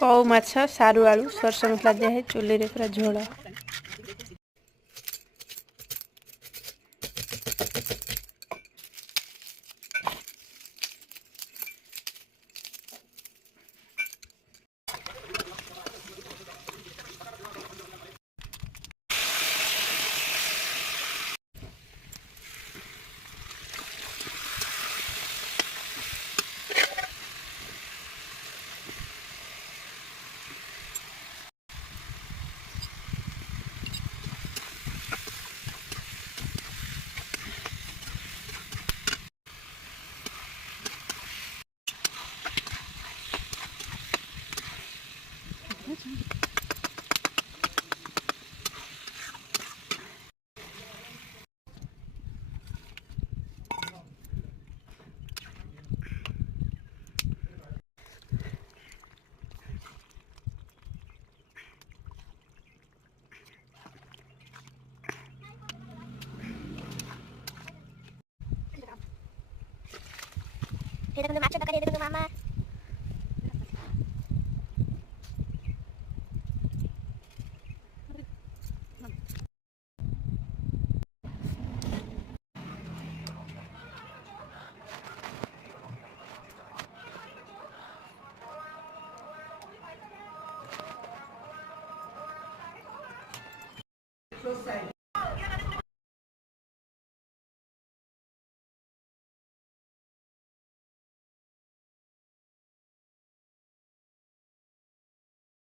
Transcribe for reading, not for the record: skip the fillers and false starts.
कौ माछ सारू आलू सरस मसला दिया है चुली रे पूरा झोल। ମାଛ ତରକାରୀ ଦେଖନ୍ତୁ ମାମା। Close side.